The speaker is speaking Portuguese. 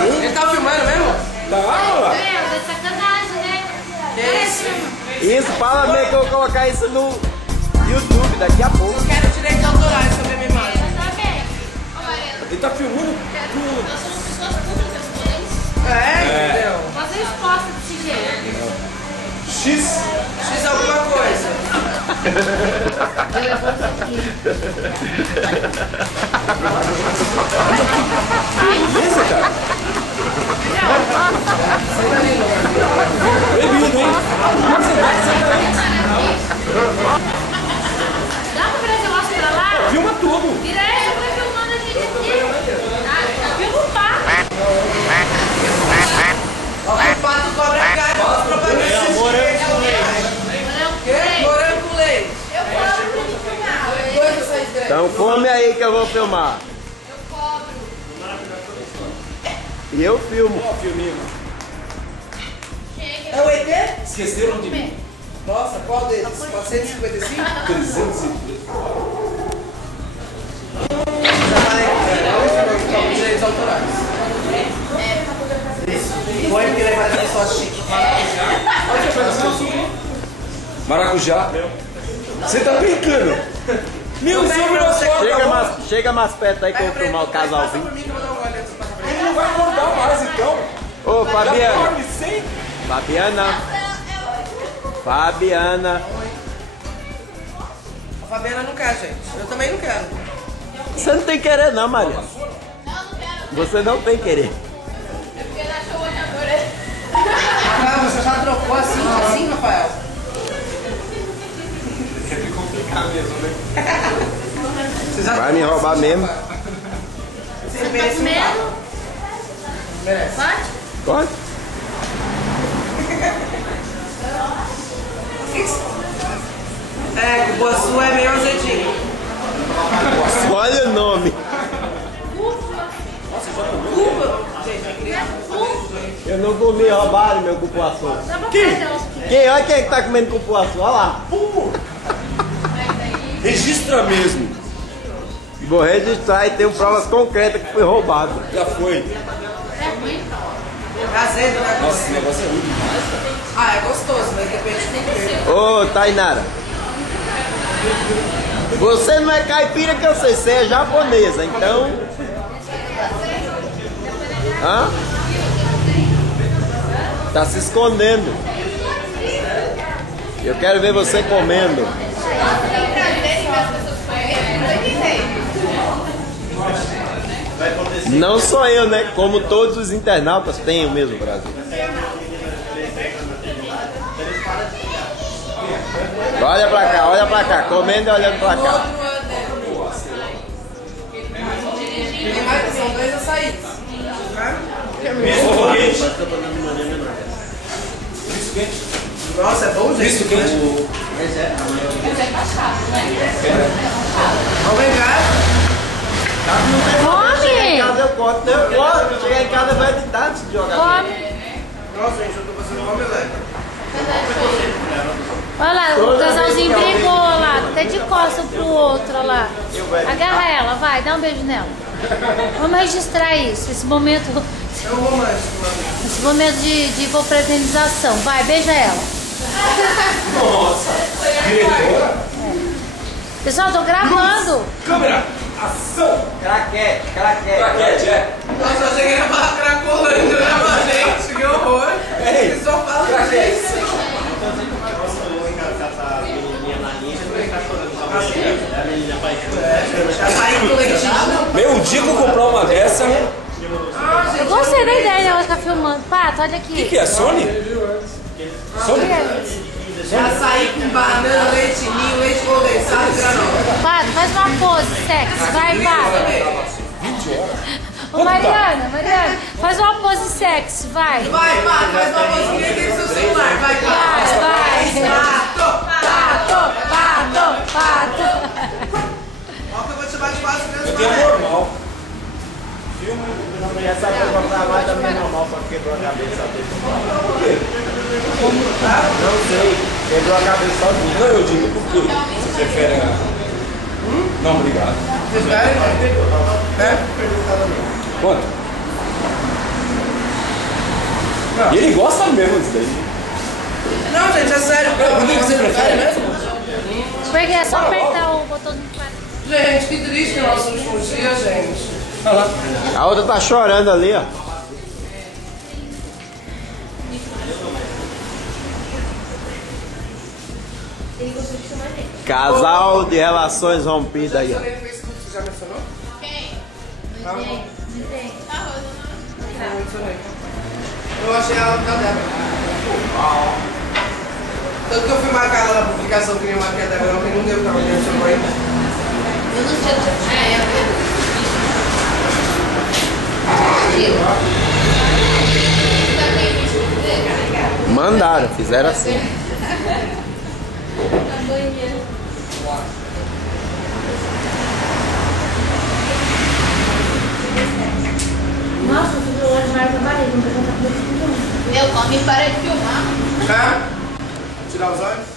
Ele tá filmando mesmo? Tá, ó. É sacanagem, né? Isso, fala mesmo que eu vou colocar isso no YouTube daqui a pouco. Eu quero direitos autorais sobre a minha imagem. Eu também. Ele tá filmando tudo. Nós somos pessoas públicas, podemos Entendeu? fazer exposta desse jeito. X. X alguma coisa. Beleza, cara? Bem-vindo, hein? Dá pra trazer o nosso pra lá? Filma tudo. Direto, vai filmando a gente aqui. Filma o pato. O pato cobra caro. Morango Morango com leite. Eu cobro pra gente filmar. Então come aí que eu vou filmar. Eu cobro. E eu filmo. Ó, filminho. É o ET? Esqueceram de mim. Nossa, qual deles? 455? 350. Direitos autorais. Põe que ele vai ter só chique. Maracujá. Você tá brincando? Meu Deus, Chega mais perto aí que eu vou filmar o casalzinho. ele não vai acordar mais então. Ô, Já Fabiana. dorme sem. Fabiana. A Fabiana não quer, gente. Eu também não quero. Você não tem querer não, Maria. Você não tem querer. Ah, você já trocou assim, Rafael? Quer complicar mesmo, né? Você já Vai me roubar mesmo. Você merece um pato. Medo? Merece. Pode? Pode? É, o Boassu é meio azedinho. Olha o nome. Eu não comi, roubaram meu cupuaçu. Dá pra fazer uns Olha quem é que tá comendo cupuaçu, olha lá. Registra mesmo. Vou registrar e tenho provas concretas que foi roubado. Já foi. Azedo, né? Nossa, esse negócio é ruim demais, cara. Ah, é gostoso, mas depende do que. Ô, Tainara. Você não é caipira que eu sei, você é japonesa, então... Hã? Tá se escondendo. Eu quero ver você comendo. Não sou eu, né? Como todos os internautas têm o mesmo Brasil. Olha pra cá, comendo e olhando pra cá. Tem mais, são dois açaís. Misto quente. Nossa, é bom, gente. Misto quente. Vamos pegar. Come! Eu corto, eu corto. Chegar em casa vai editar antes de jogar. Come! Nossa, gente, eu tô fazendo uma omelete. Olha lá, o casalzinho brigou lá, até de costas um pro outro, olha lá. Agarra ela, vai, dá um beijo nela. Vamos registrar isso, esse momento É um romântico, mano. Esse momento de confraternização. Vai, beija ela. Nossa. Diretora. Pessoal, tô gravando. Câmera. Ação. Craquete. Raquete, é. Nossa, eu achei que era falar cracolândia, né, gente? Que horror. Ei, Eles só falam craquete. isso. Já saí com leitinho. Meu, o dia que eu comprar uma dessa. Eu gostei da ideia, né? Ela ficar filmando. Pato, olha aqui. O que é? Sony? Sony? Já saí com banana, leite ninho, leite condensado e granola. Pato, faz uma pose sexy. Vai, Pato. 20 horas. Ô, Mariana, faz uma pose sexy, vai. Vai, Pato, faz uma coisinha aqui no seu celular. Vai, Vai. Pato. Ó que eu vou te chamar de quase Eu tenho normal. E essa coisa pra lá também é normal, só que quebrou a cabeça dele. Por quê? Não sei, quebrou a cabeça sozinho. Não, eu digo por quê. Você prefere a... Não, obrigado. Vocês querem? É? Quanto? E ele gosta mesmo disso daí. Não, gente, é sério. Você prefere mesmo? Porque é só apertar o botãozinho para. Gente, que triste nossos últimos dias, gente. A outra tá chorando ali, ó. Casal de relações rompidas aí, ó. No Facebook, você já mencionou? Não tem. Não mencionei. Eu achei ela da Débora. Tanto que eu fui marcar ela na publicação que nem eu marquei a Débora, porque não deu pra me mencionar ainda. Eu não sei o que é. Mandaram, fizeram assim. Nossa, o celular marca parede, não pergunta por isso. Meu nome para de filmar. Tirar os olhos?